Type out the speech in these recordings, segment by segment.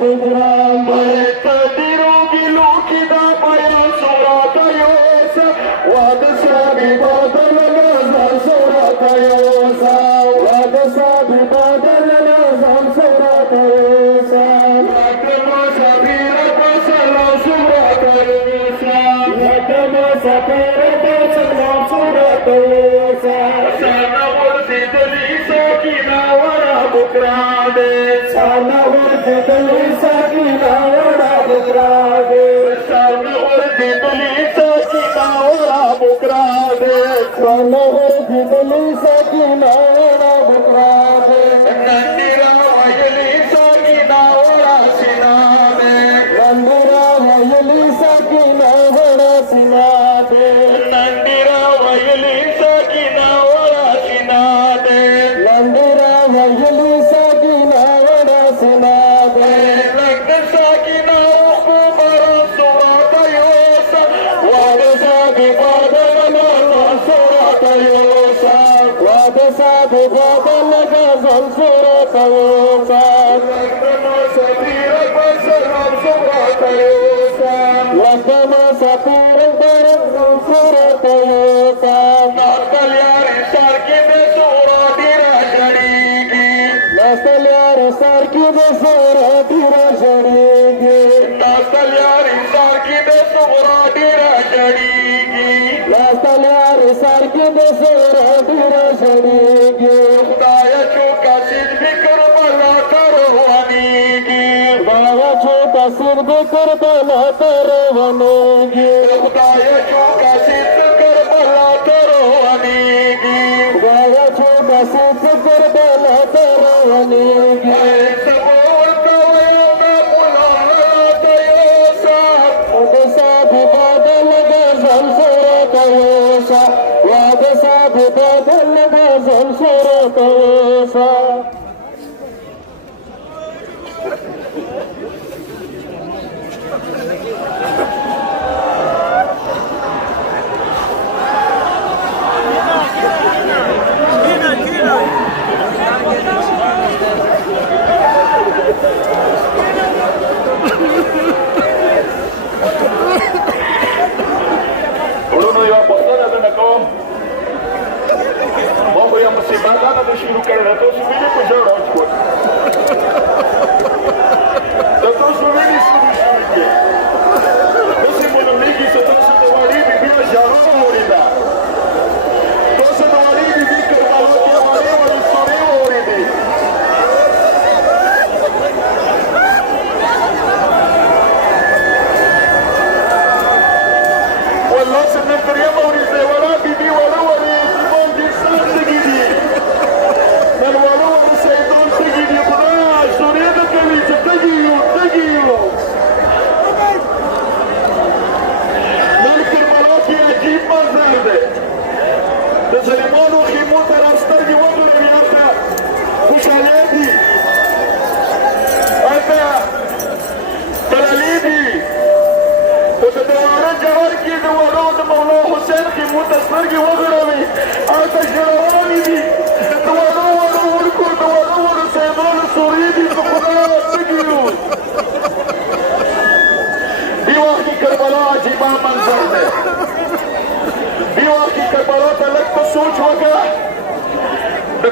بجرام تديرو بلوكي دا بيا سورة يوسا وادسا ببادل نظام سورة يوسا وادسا ببادل نظام سورة يوسا وادما سبيل بسلام سورة يوسا وادما سبيل بسلام سورة يوسا سانا ورزد لساكنا ورا بكرادي سانا ورزد لساكنا ورا بكرادي سانا ورزد لساكنا ورا بكرادي سانا ورزد لساكنا ورا بكرادي نندرا ويلي ساكنا ورا سنادي نندرا ويلي ساكنا ورا سنادي نندرا ويلي ساكنا ورا سنادي نندرا ويلي ساكنا ورا سنادي لك ساكنا وخبر سورة يوسف وارسا بفضل نظر سورة يوسف وارسا بفضل نظر سورة يوسف لكما سفير بسلام سورة يوسف لكما سفير بسلام سورة يوسف نقل يا رسال كده سورة ديرا شريكي نقل يا رسال كده سورة ديرا شريكي نقل يا رسال كده سورة ديرا شريكي نقل يا رسال كده سورة ديرا شريكي خدايا چوكا سيد بكر بلا كروانيكي خدايا چوكا سيد بكر بلا كروانيكي خدايا چوكا سيد بكر بلا كروانيكي خدايا چوكا سيد بكر بلا كروانيكي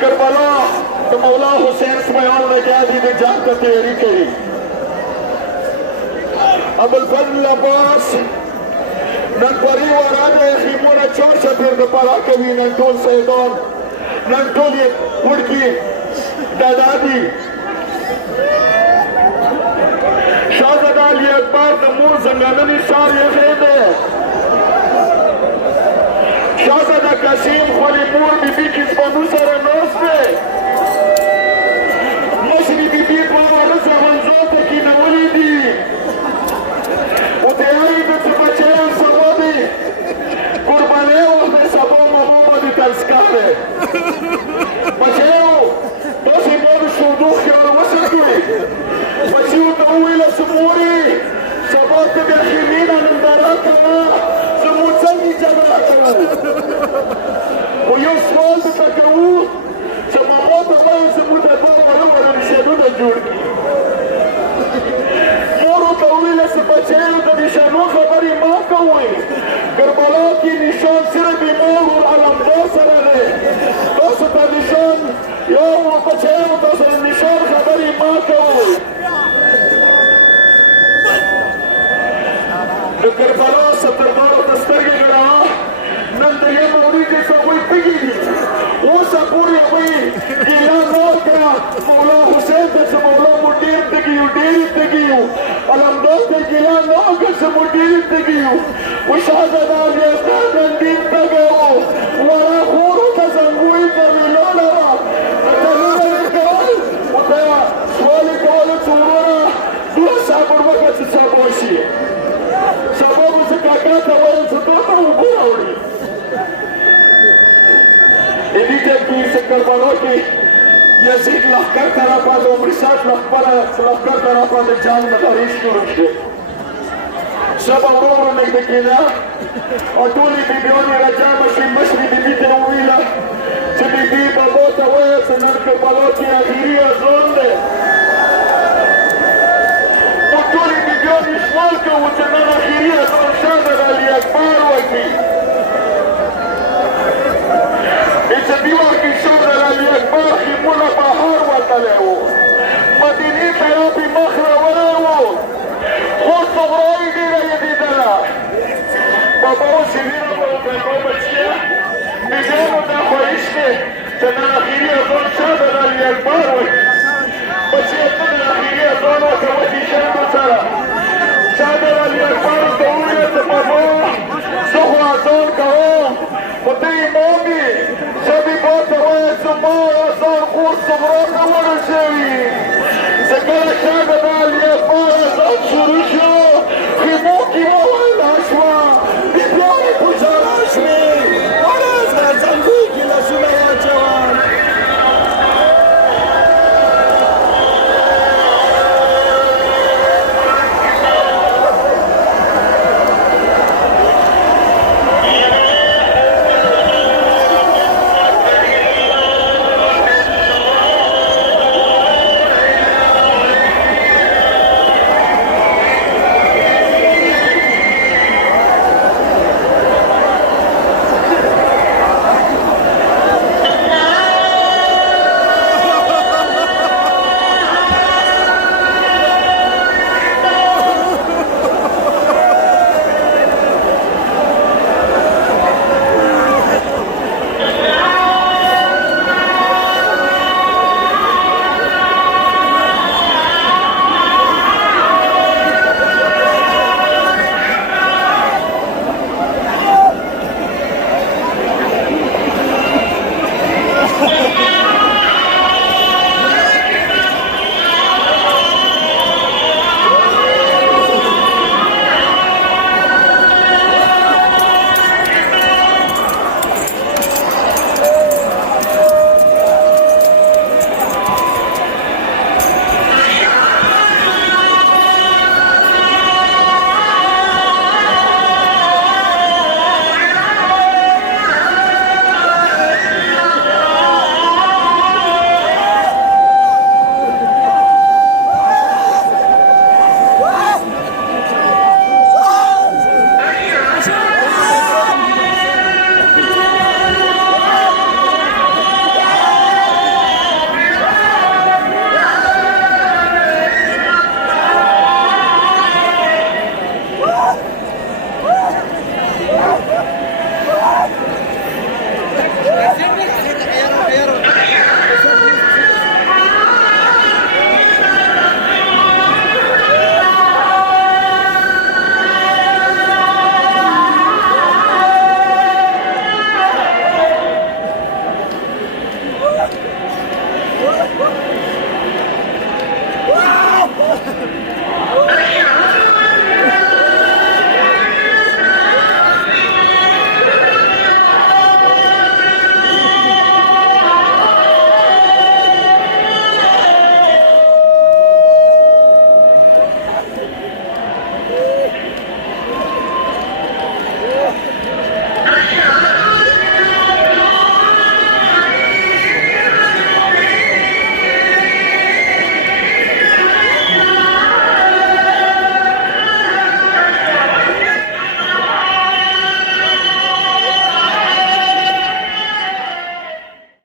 کربلا تو مولا حسین سمیان نے کہا دی نے جان کا تیاری کری ابو الفضل عباس نن پری وراده خیمونه چور شپیر د پرا کوي نن ټول سیدان نن ټول وړکی دادادی شاهزاده علی اکبر د مور زنګاننی شار یې خېده شاهزاده قاسم خپل مور بیبي کې په سره نوسته مشري بیبي په ورسره منځو ته کې نولې دي او ته یې د څه بچیان سبا دي قرباني او د سبا مو باندې تلسکاله بچیو تاسو مور شو دوه کړو وسکي بچیو ته ویل سموري سبا ته د خمینه نندارات سمو څنګه جګړه کوي ويوم سؤال بتكروه سماوات الله سموت أبوه ولو ولا نسيانون الجوري بچیانو ته د نشانو خبرې ما کوئ. کربلا کې نشان صرف ایمان ورعلمدار سره دی. تاسو ته نشان یا بچیانو تاسو د نشان خبرې ما کوئ. د کربلا سترګارو ته سترګې کړه. نن د یم وریجې هغوی تږي دي. اوسه پورې هغوی ګیله نه وکړه مولا حسین ته چې مولا موږ ډېر تږي یو ډېرې تږي یو. علمدار ته ګیله نه وکړه چې موږ ډېرې تږي یو. و شهزاده علیاکبر رنګین تږی و. وړه خورو ته زنګوی ته ویلوړه وه. تلونه یې کول ورته سوال یې کوله چې وروره دوه صبر وکړه چې سبا شي. سبا به زه کاکا ته وایم چې تا ته اوبه راوړي. دې ټیم کې چې کربلا کې یزید لښکر ته راباندې عمر صاحب لښکر ته راباندې جنګ نغاري شروع شوې. ژبه ورو ورو نږدې کېده او ټولې بیبیانې راجمع شوې. مشرې بیبي ته یې وویله چې بیبي بابا ته وایه چې نن کربلا کې اخري اذان دی. نو ټولې بیبیانې سوال کوو چې نن اخري اذان شهزاده علیاکبر وکړي. چې دې وخت کې شهزاده علیاکبر خیمونه بهار وتلی و. مدینې طرف یې مخ راوړی و. خو صغرا یې ډېره یادېدله. بابا اوس یې وینه به وکړه ما بچیه بیبیانو ته خواهش دی چې نن اخري اذان شهزاده علیاکبر وکړي. بچیه ته نن اخري اذان وکړه